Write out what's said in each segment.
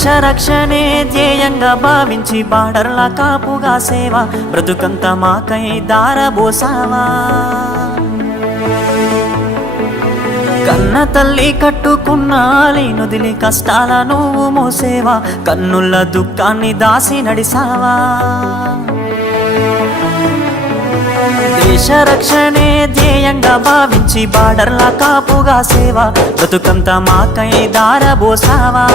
దేశ రక్షణే ధ్యేయంగా భావించి బార్డర్ల కాపుగా సేవ బ్రతుకంత మాకై దారబోసావా. కన్న తల్లి కట్టుకున్న ఆలినొదిలి కష్టాల నువ్వు మోసేవా, కన్నుల దుఃఖాన్ని దాసి నడిసావా. దేశ రక్షణే ధ్యేయంగా భావించి బార్డర్ల కాపుగా సేవ బ్రతుకంత మాకై దారబోసావా.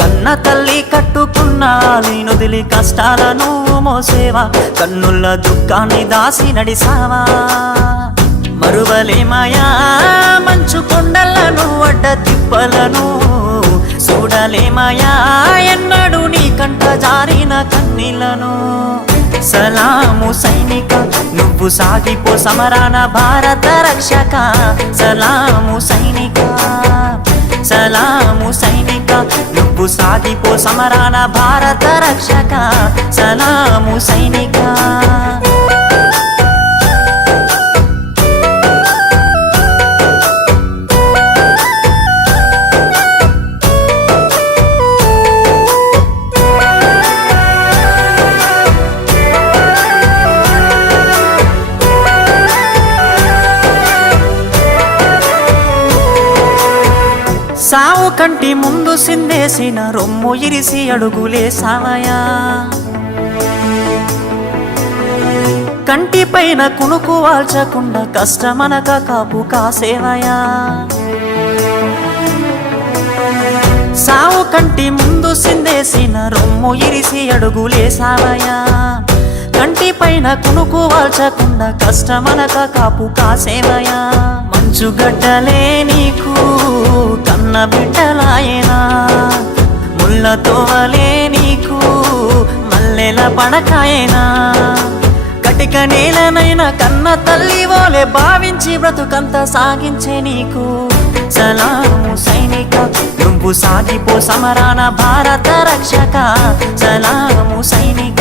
కన్న తల్లి కట్టుకున్న ఆలినొదిలి కష్టాల నువ్వు మోసేవా, కన్నుల దుఃఖాన్ని దాసి నడిసావా. మరువలేమయా మంచు కొండలను అడ్డ తిప్పలను, చూడలేమయా ఎన్నడు నీ కంట జారిన కన్నీళ్లను. సలాము సైనిక నువ్వు సాగిపో సమరాన భారత రక్షక. సలాము సైనిక, సలాము సైనిక నువ్వు సాగిపో సమరాన భారత రక్షక. సలాము సైనిక. సావు కంటి ముందు సిందేసిన రొమ్ము ఇరిసి అడుగులేసావయా. కంటి పైన కునుకు వాల్చకుండా కష్టమనక కాపు కాసేవయా. సావు కంటి ముందు సిందేసిన రొమ్ము ఇరిసి అడుగులేసావయా. కంటి పైన కునుకు వాల్చకుండా కష్టమనక కాపు కాసేవయా. మంచుగడ్డలే నీకు కన్న బిడ్డలాయనా, ముళ్ళతోవలే నీకు మల్లెల పడకాయనా. కటిక నేలనైనా కన్న తల్లి వోలే భావించి బ్రతుకంత సాగించే నీకు. సలాము సైనిక నువ్వు సాగిపో సమరాన భారత రక్షక. సలాము సైనిక,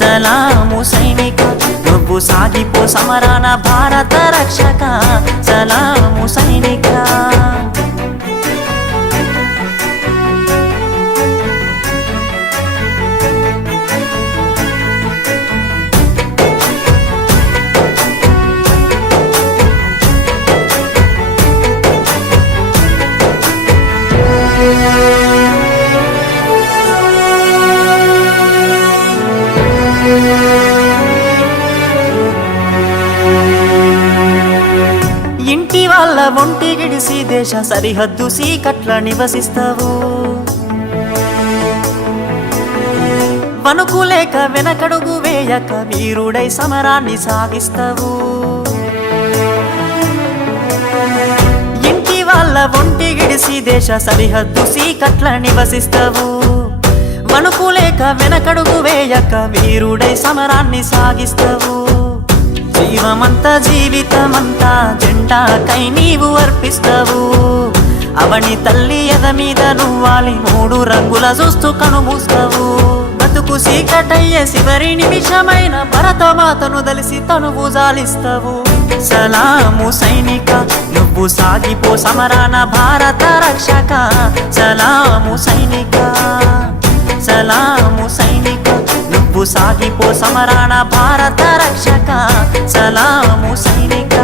సలాము సైనిక నువ్వు సాగిపో సమరాన భారత రక్షక. సలాము సైనిక. ఇంటి వాళ్ళ ఒంటి గిడిసి దేశ సరిహద్దు సీకట్ల నివసిస్తావు. వణుకులేక వెనకడుగు వేయక వీరుడై సమరాన్ని సాగిస్తావు. ఇంటి వాళ్ళ ఒంటి గిడిసి దేశ సరిహద్దు సీకట్ల నివసిస్తావు. వణుకులేక వెనకడుగు వేయక వీరుడై సమరాన్ని సాగిస్తావు. జీవమంతా జీవితమంతా జెండాకై నీవు అర్పిస్తావు. అవని తల్లి ఎద మీద నువ్వాలి మూడు రంగుల చూస్తూ కనుమూస్తావు. బతుకు సీకటయ్యే చివరి నిమిషమైన భరతమాతను దలిసి తనువు జాలిస్తావు. సలాము సైనిక నువ్వు సాగిపో సమరాన భారత రక్షక. సలాము సైనిక, సలాము సైనిక నువ్వు సాగిపో సమరాన భారత రక్షక. సలాము సైనిక.